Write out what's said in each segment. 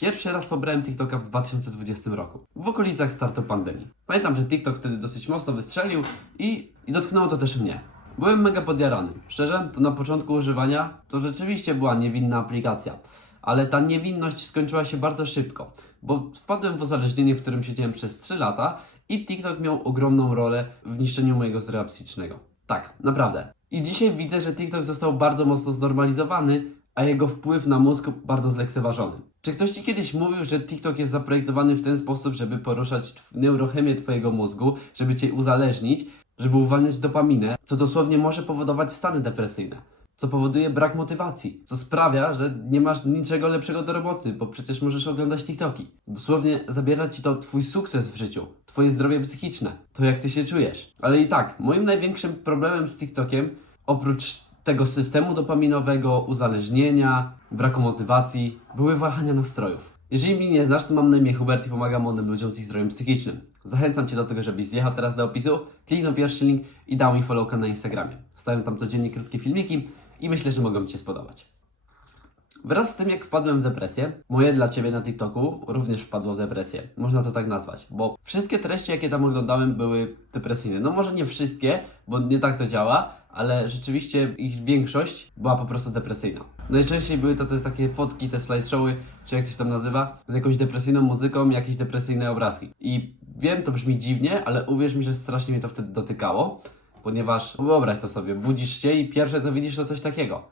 Pierwszy raz pobrałem TikToka w 2020 roku, w okolicach startu pandemii. Pamiętam, że TikTok wtedy dosyć mocno wystrzelił i, i dotknęło to też mnie. Byłem mega podjarany. Szczerze, to na początku używania to rzeczywiście była niewinna aplikacja. Ale ta niewinność skończyła się bardzo szybko, bo wpadłem w uzależnienie, w którym siedziałem przez 3 lata i TikTok miał ogromną rolę w niszczeniu mojego zdrowia psychicznego. Tak, naprawdę. I dzisiaj widzę, że TikTok został bardzo mocno znormalizowany, a jego wpływ na mózg bardzo zlekceważony. Czy ktoś Ci kiedyś mówił, że TikTok jest zaprojektowany w ten sposób, żeby poruszać neurochemię Twojego mózgu, żeby Cię uzależnić, żeby uwalniać dopaminę, co dosłownie może powodować stany depresyjne? Co powoduje brak motywacji, co sprawia, że nie masz niczego lepszego do roboty, bo przecież możesz oglądać TikToki. Dosłownie zabiera ci to twój sukces w życiu, twoje zdrowie psychiczne, to jak ty się czujesz. Ale i tak, moim największym problemem z TikTokiem, oprócz tego systemu dopaminowego, uzależnienia, braku motywacji, były wahania nastrojów. Jeżeli mnie nie znasz, to mam na imię Hubert i pomagam młodym ludziom z ich zdrowiem psychicznym. Zachęcam Cię do tego, żebyś zjechał teraz do opisu, kliknął pierwszy link i dał mi followka na Instagramie. Wstawiam tam codziennie krótkie filmiki i myślę, że mogą Ci się spodobać. Wraz z tym, jak wpadłem w depresję, moje dla Ciebie na TikToku również wpadło w depresję. Można to tak nazwać, bo wszystkie treści, jakie tam oglądałem, były depresyjne. No może nie wszystkie, bo nie tak to działa, ale rzeczywiście ich większość była po prostu depresyjna. Najczęściej były to te takie fotki, te slideshowy, czy jak coś tam nazywa, z jakąś depresyjną muzyką, jakieś depresyjne obrazki. I wiem, to brzmi dziwnie, ale uwierz mi, że strasznie mnie to wtedy dotykało, ponieważ wyobraź to sobie, budzisz się i pierwsze co widzisz to coś takiego.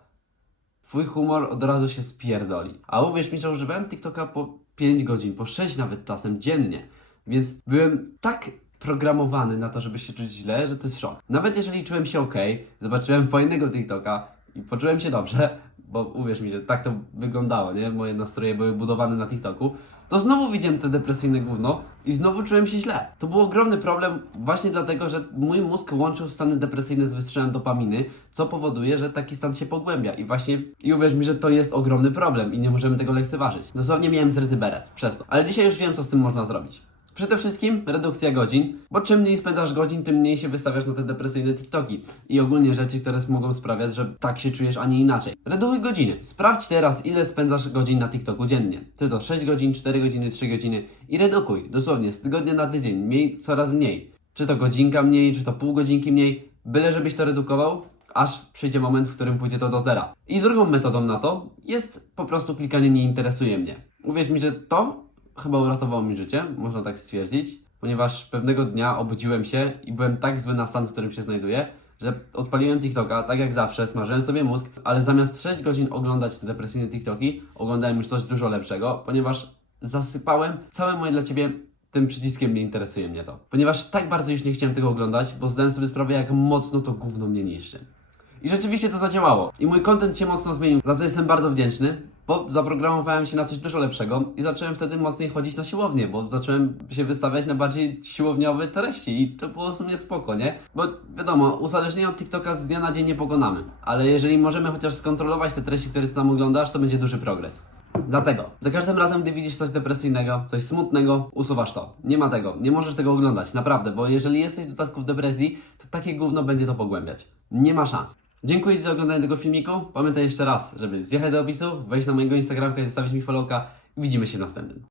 Twój humor od razu się spierdoli. A uwierz mi, że używałem TikToka po 5 godzin, po 6 nawet czasem dziennie. Więc byłem tak programowany na to, żeby się czuć źle, że to jest szok. Nawet jeżeli czułem się ok, zobaczyłem fajnego TikToka i poczułem się dobrze, bo uwierz mi, że tak to wyglądało, nie? Moje nastroje były budowane na TikToku, to znowu widziałem te depresyjne gówno i znowu czułem się źle. To był ogromny problem właśnie dlatego, że mój mózg łączył stany depresyjne z wystrzałem dopaminy, co powoduje, że taki stan się pogłębia i właśnie, i uwierz mi, że to jest ogromny problem i nie możemy tego lekceważyć. Dosłownie miałem zryty beret przez to, ale dzisiaj już wiem, co z tym można zrobić. Przede wszystkim redukcja godzin, bo czym mniej spędzasz godzin, tym mniej się wystawiasz na te depresyjne TikToki i ogólnie rzeczy, które mogą sprawiać, że tak się czujesz, a nie inaczej. Redukuj godziny. Sprawdź teraz, ile spędzasz godzin na TikToku dziennie. Czy to 6 godzin, 4 godziny, 3 godziny i redukuj. Dosłownie z tygodnia na tydzień, mniej, coraz mniej. Czy to godzinka mniej, czy to pół godzinki mniej, byle żebyś to redukował, aż przyjdzie moment, w którym pójdzie to do zera. I drugą metodą na to jest po prostu klikanie nie interesuje mnie. Uwierz mi, że to chyba uratowało mi życie, można tak stwierdzić, ponieważ pewnego dnia obudziłem się i byłem tak zły na stan, w którym się znajduję, że odpaliłem TikToka, tak jak zawsze, smażyłem sobie mózg, ale zamiast 6 godzin oglądać te depresyjne TikToki, oglądałem już coś dużo lepszego, ponieważ zasypałem całe moje dla Ciebie tym przyciskiem nie interesuje mnie to. Ponieważ tak bardzo już nie chciałem tego oglądać, bo zdałem sobie sprawę, jak mocno to gówno mnie niszczy. I rzeczywiście to zadziałało. I mój content się mocno zmienił, za co jestem bardzo wdzięczny, bo zaprogramowałem się na coś dużo lepszego i zacząłem wtedy mocniej chodzić na siłownię, bo zacząłem się wystawiać na bardziej siłowniowe treści i to było w sumie spoko, nie? Bo wiadomo, uzależnienie od TikToka z dnia na dzień nie pokonamy, ale jeżeli możemy chociaż skontrolować te treści, które ty tam oglądasz, to będzie duży progres. Dlatego, za każdym razem, gdy widzisz coś depresyjnego, coś smutnego, usuwasz to. Nie ma tego, nie możesz tego oglądać, naprawdę, bo jeżeli jesteś w dodatku w depresji, to takie gówno będzie to pogłębiać. Nie ma szans. Dziękuję Ci za oglądanie tego filmiku. Pamiętaj jeszcze raz, żeby zjechać do opisu, wejść na mojego Instagramka i zostawić mi followka. Widzimy się w następnym.